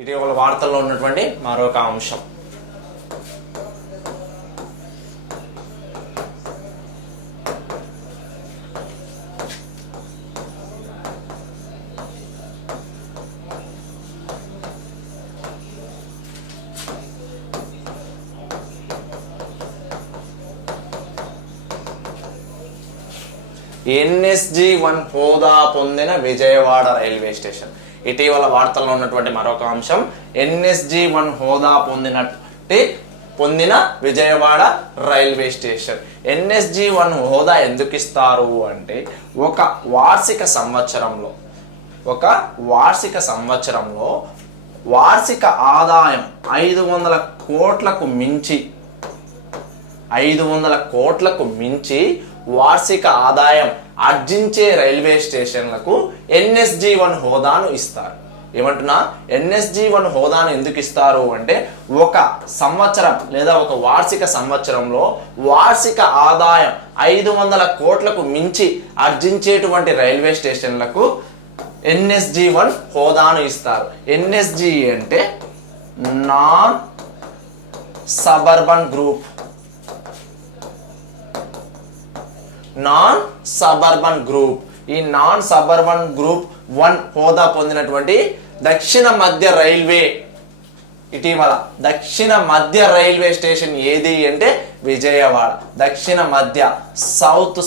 ఇటీవల వార్తల్లో ఉన్నటువంటి మరొక అంశం. NSG-1 హోదా పొందిన విజయవాడ రైల్వే స్టేషన్. ఇటీవల వార్తల్లో ఉన్నటువంటి మరొక అంశం NSG-1 హోదా పొందిన విజయవాడ రైల్వే స్టేషన్. NSG-1 హోదా ఎందుకు ఇస్తారు అంటే ఒక వార్షిక సంవత్సరంలో వార్షిక ఆదాయం 500 కోట్లకు మించి వార్షిక ఆదాయం ఆర్జించే రైల్వే స్టేషన్లకు NSG-1 హోదాను ఇస్తారు. ఏమంటున్నా, NSG-1 హోదాను ఎందుకు ఇస్తారు అంటే ఒక సంవత్సరం లేదా ఒక వార్షిక సంవత్సరంలో వార్షిక ఆదాయం 500 కోట్లకు మించి ఆర్జించేటువంటి రైల్వే స్టేషన్లకు NSG-1 హోదాను ఇస్తారు. NSG అంటే నాన్ సబర్బన్ గ్రూప్. ఈ నాన్ సబర్బన్ గ్రూప్ 1 హోదా పొందినటువంటి దక్షిణ మధ్య రైల్వే, ఇటీవల దక్షిణ మధ్య రైల్వే స్టేషన్ ఏది అంటే విజయవాడ. దక్షిణ మధ్య సౌత్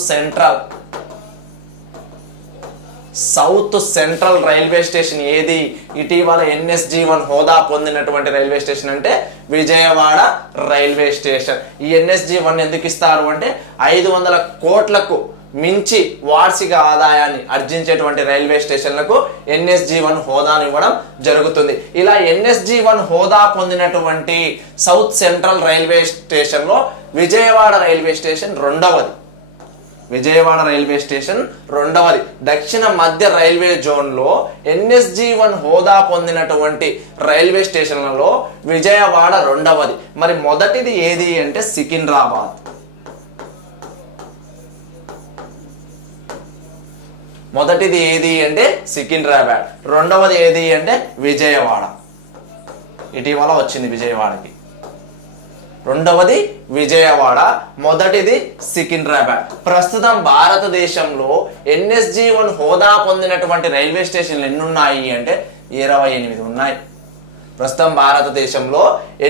సెంట్రల్ రైల్వే స్టేషన్ ఏది? ఇటీవల NSG-1 హోదా పొందినటువంటి రైల్వే స్టేషన్ అంటే విజయవాడ రైల్వే స్టేషన్. ఈ NSG-1 ఎందుకు ఇస్తారు అంటే 500 కోట్లకు మించి వార్షిక ఆదాయాన్ని ఆర్జించేటువంటి రైల్వే స్టేషన్లకు NSG-1 హోదాను ఇవ్వడం జరుగుతుంది. ఇలా NSG-1 హోదా పొందినటువంటి సౌత్ సెంట్రల్ రైల్వే స్టేషన్లో విజయవాడ రైల్వే స్టేషన్ రెండవది. దక్షిణ మధ్య రైల్వే జోన్లో NSG-1 హోదా పొందినటువంటి రైల్వే స్టేషన్లలో విజయవాడ రెండవది. మరి మొదటిది ఏది అంటే సికింద్రాబాద్. మొదటిది ఏది అంటే సికింద్రాబాద్, రెండవది ఏది అంటే విజయవాడ. ఇటీవల వచ్చింది విజయవాడకి. రెండవది విజయవాడ, మొదటిది సికింద్రాబాద్. ప్రస్తుతం భారతదేశంలో NSG-1 హోదా పొందినటువంటి రైల్వే స్టేషన్లు ఎన్ని ఉన్నాయి అంటే 28 ఉన్నాయి. ప్రస్తుతం భారతదేశంలో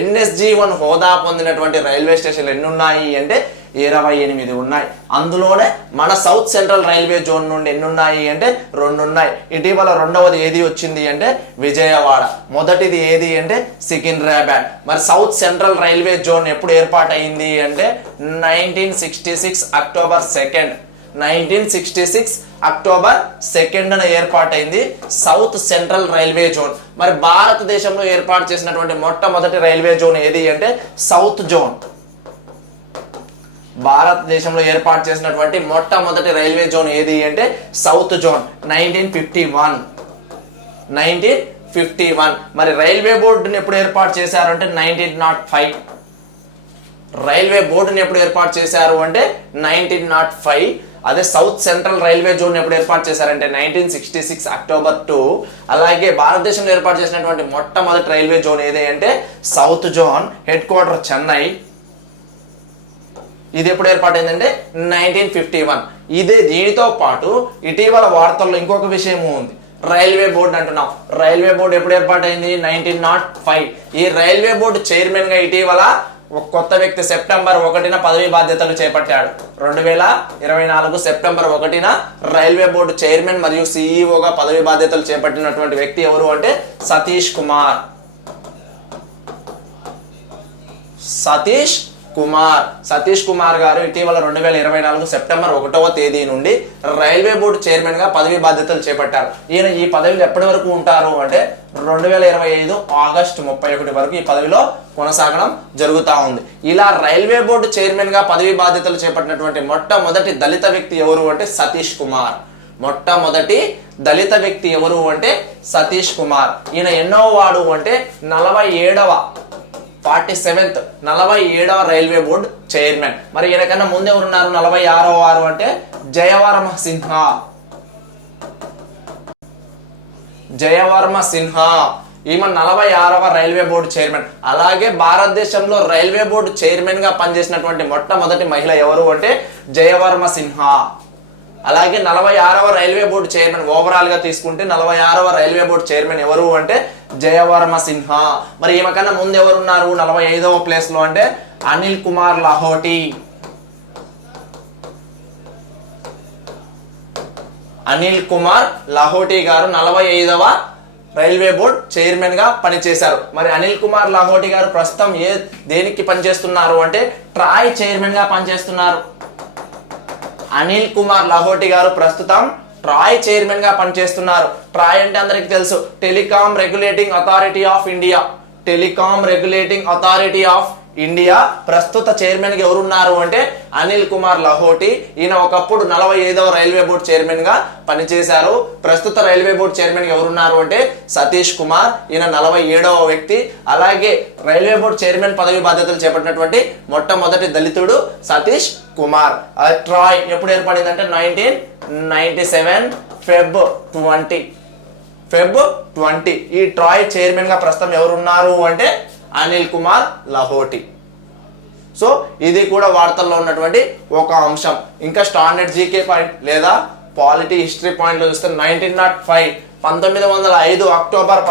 NSG-1 హోదా పొందినటువంటి రైల్వే స్టేషన్లు ఎన్ని ఉన్నాయి అంటే 28 ఉన్నాయి. అందులోనే మన సౌత్ సెంట్రల్ రైల్వే జోన్ నుండి ఎన్ని ఉన్నాయి అంటే 2 ఉన్నాయి. ఇటీవల రెండవది ఏది వచ్చింది అంటే విజయవాడ, మొదటిది ఏది అంటే సికింద్రాబాద్. మరి సౌత్ సెంట్రల్ రైల్వే జోన్ ఎప్పుడు ఏర్పాటైంది అంటే 1966 అక్టోబర్ 2న ఏర్పాటైంది సౌత్ సెంట్రల్ రైల్వే జోన్. మరి భారతదేశంలో ఏర్పాటు చేసినటువంటి మొట్టమొదటి రైల్వే జోన్ ఏది అంటే సౌత్ జోన్. భారతదేశంలో ఏర్పాటు చేసినటువంటి మొట్టమొదటి రైల్వే జోన్ ఏది అంటే సౌత్ జోన్ 1951. మరి రైల్వే బోర్డుని ఎప్పుడు ఏర్పాటు చేశారు అంటే 1905. రైల్వే బోర్డుని ఎప్పుడు ఏర్పాటు చేశారు అంటే 1905. అదే సౌత్ సెంట్రల్ రైల్వే జోన్ ఎప్పుడు ఏర్పాటు చేశారంటే 1966 అక్టోబర్ 2. అలాగే భారతదేశంలో ఏర్పాటు చేసినటువంటి మొట్టమొదటి రైల్వే జోన్ ఏది అంటే south zone, head quarter Chennai. ఇది ఎప్పుడు ఏర్పాటైందంటే 1951. దీనితో పాటు ఇటీవల వార్తల్లో ఇంకొక విషయం ఉంది. రైల్వే బోర్డు అంటున్నాం. రైల్వే బోర్డు ఎప్పుడు ఏర్పాటైంది 1905. ఈ రైల్వే బోర్డు చైర్మన్ గా ఇటీవల ఒక కొత్త వ్యక్తి సెప్టెంబర్ 1న పదవి బాధ్యతలు చేపట్టాడు. 2024 సెప్టెంబర్ 1న రైల్వే బోర్డు చైర్మన్ మరియు సిఇఓగా పదవి బాధ్యతలు చేపట్టినటువంటి వ్యక్తి ఎవరు అంటే సతీష్ కుమార్ గారు ఇటీవల 2024 సెప్టెంబర్ 1వ తేదీ నుండి రైల్వే బోర్డు చైర్మన్ గా పదవి బాధ్యతలు చేపట్టారు. ఈయన ఈ పదవిలో ఎప్పటి వరకు ఉంటారు అంటే 2025 ఆగస్టు 31 వరకు ఈ పదవిలో కొనసాగడం జరుగుతూ ఉంది. ఇలా రైల్వే బోర్డు చైర్మన్ గా పదవి బాధ్యతలు చేపట్టినటువంటి మొట్టమొదటి దళిత వ్యక్తి ఎవరు అంటే సతీష్ కుమార్. మొట్టమొదటి దళిత వ్యక్తి ఎవరు అంటే సతీష్ కుమార్. ఈయన ఎన్నో వాడు అంటే 47వ రైల్వే బోర్డు చైర్మన్. మరి ఈయనకన్నా ముందు ఎవరున్నారు 46వ వారు అంటే జయవర్మ సిన్హా. ఈమె 46వ రైల్వే బోర్డు చైర్మన్. అలాగే భారతదేశంలో రైల్వే బోర్డు చైర్మన్ గా పనిచేసినటువంటి మొట్టమొదటి మహిళ ఎవరు అంటే జయవర్మ సిన్హా. అలాగే 46వ రైల్వే బోర్డు చైర్మన్ ఓవరాల్ గా తీసుకుంటే 46వ రైల్వే బోర్డు చైర్మన్ ఎవరు అంటే జయవర్మ సిన్హా. మరి ఈమె కన్నా ముందు ఎవరు ఉన్నారు 45వ ప్లేస్ లో అంటే అనిల్ కుమార్ లాహోటి. అనిల్ కుమార్ లాహోటి గారు 45వ రైల్వే బోర్డ్ చైర్మన్ గా పనిచేశారు. మరి అనిల్ కుమార్ లాహోటి గారు ప్రస్తుతం దేనికి పనిచేస్తున్నారు అంటే ట్రాయ్ చైర్మన్ గా పనిచేస్తున్నారు. అనిల్ కుమార్ లాహోటి గారు ప్రస్తుతం ట్రాయ్ చైర్మన్ గా పనిచేస్తున్నారు. ట్రాయ్ అంటే అందరికి తెలుసు, telecom regulating authority of India. Telecom regulating authority of India ప్రస్తుత చైర్మన్ గా ఎవరున్నారు అంటే అనిల్ కుమార్ లాహోటి. ఈయన ఒకప్పుడు 45వ రైల్వే బోర్డు చైర్మన్ గా పనిచేశారు. ప్రస్తుత రైల్వే బోర్డు చైర్మన్ గా ఎవరున్నారు అంటే సతీష్ కుమార్. ఈయన 47వ వ్యక్తి. అలాగే రైల్వే బోర్డు చైర్మన్ పదవి బాధ్యతలు చేపట్టినటువంటి మొట్టమొదటి దళితుడు సతీష్ కుమార్. ట్రాయ్ ఎప్పుడు ఏర్పడిందంటే 1997 ఫెబ్ 20. ఈ ట్రాయ్ చైర్మన్ గా ప్రస్తుతం ఎవరున్నారు అంటే అనిల్ కుమార్ లాహోటి. సో ఇది కూడా వార్తల్లో ఉన్నటువంటి ఒక అంశం. ఇంకా స్టాండర్డ్ జీకే పాయింట్ లేదా పాలిటీ హిస్టరీ పాయింట్ లో చూస్తే 1905 అక్టోబర్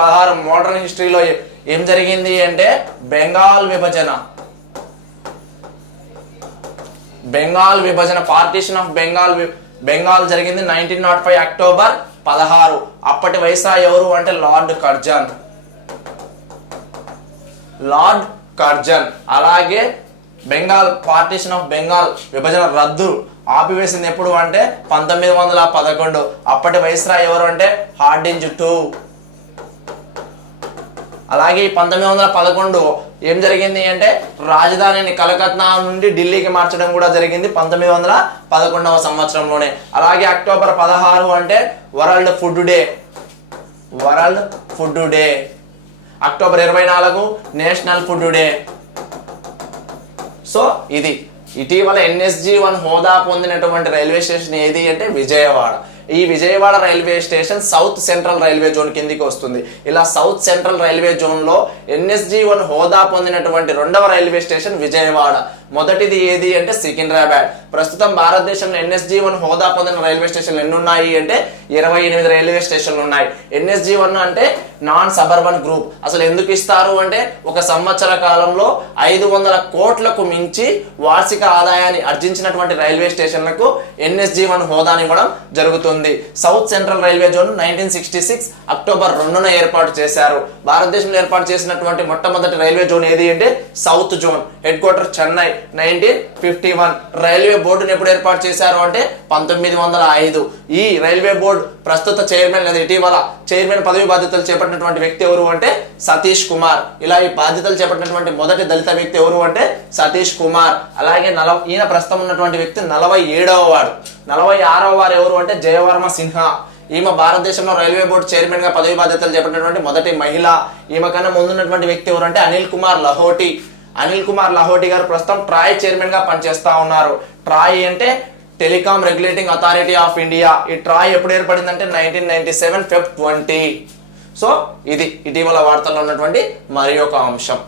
16 మోడర్న్ హిస్టరీలో ఏం జరిగింది అంటే బెంగాల్ విభజన పార్టీషన్ ఆఫ్ బెంగాల్ జరిగింది 1905 అక్టోబర్ 16. అప్పటి వైస్రాయ్ ఎవరు అంటే లార్డ్ కర్జన్. అలాగే బెంగాల్ పార్టీషన్ ఆఫ్ బెంగాల్ విభజన రద్దు ఆపివేసింది ఎప్పుడు అంటే 1911. అప్పటి వైస్రాయ్ ఎవరు అంటే హార్డింజ్ 2. అలాగే 1911 ఏం జరిగింది అంటే రాజధానిని కలకత్తా నుండి ఢిల్లీకి మార్చడం కూడా జరిగింది 1911వ సంవత్సరంలోనే. అలాగే అక్టోబర్ 16 అంటే world food day. October 24 national food day. So ఇది ఇటీవల NSG1 హోదా పొందినటువంటి రైల్వే స్టేషన్ ఏది అంటే విజయవాడ. ఈ Vijayawada railway station south central railway zone కిందికి వస్తుంది. ఇలా సౌత్ సెంట్రల్ రైల్వే జోన్ లో NSG1 హోదా పొందినటువంటి రెండవ రైల్వే స్టేషన్ విజయవాడ. మొదటిది ఏది అంటే సికింద్రాబాద్. ప్రస్తుతం భారతదేశంలో NSG1 హోదా పొందిన రైల్వే స్టేషన్లు ఎన్ని ఉన్నాయి అంటే 28 రైల్వే స్టేషన్లు ఉన్నాయి. NSG1 అంటే నాన్ సబర్బన్ గ్రూప్. అసలు ఎందుకు ఇస్తారు అంటే ఒక సంవత్సర కాలంలో 500 కోట్లకు మించి వార్షిక ఆదాయాన్ని ఆర్జించినటువంటి రైల్వే స్టేషన్లకు NSG1 హోదాని ఇవ్వడం జరుగుతుంది. South central railway zone 1966 October 2న ఏర్పాటు చేశారు. భారతదేశంలో ఏర్పాటు చేసినటువంటి మొట్టమొదటి రైల్వే జోన్ ఏది అంటే south zone. Head quarter Chennai 1951. Railway బోర్డును ఎప్పుడు ఏర్పాటు చేశారు అంటే 1905. ఈ రైల్వే బోర్డు ప్రస్తుత చైర్మన్ లేదా ఇటీవల చైర్మన్ పదవి బాధ్యతలు చేపట్టినటువంటి వ్యక్తి ఎవరు అంటే సతీష్ కుమార్. ఇలా ఈ బాధ్యతలు చేపట్టినటువంటి మొదటి దళిత వ్యక్తి ఎవరు అంటే సతీష్ కుమార్. అలాగే ఈయన ప్రస్తుతం ఉన్నటువంటి వ్యక్తి 47వ వాడు. 46వ వారు ఎవరు అంటే జయవర్మ సిన్హా. ఈమె భారతదేశంలో రైల్వే బోర్డు చైర్మన్ గా పదవి బాధ్యతలు చేపట్టినటువంటి మొదటి మహిళ. ఈమె కన్నా ముందున్నటువంటి వ్యక్తి ఎవరు అంటే అనిల్ కుమార్ లాహోటి. అనిల్ కుమార్ లాహోటి గారు ప్రస్తుతం ట్రాయ్ చైర్మన్ గా పనిచేస్తా ఉన్నారు. ట్రాయ్ అంటే telecom regulating authority of India. ఈ ట్రాయ్ ఎప్పుడు ఏర్పడిందంటే 1997 ఫెబ్ 20. సో ఇది ఇటీవల వార్తల్లో ఉన్నటువంటి మరి ఒక అంశం.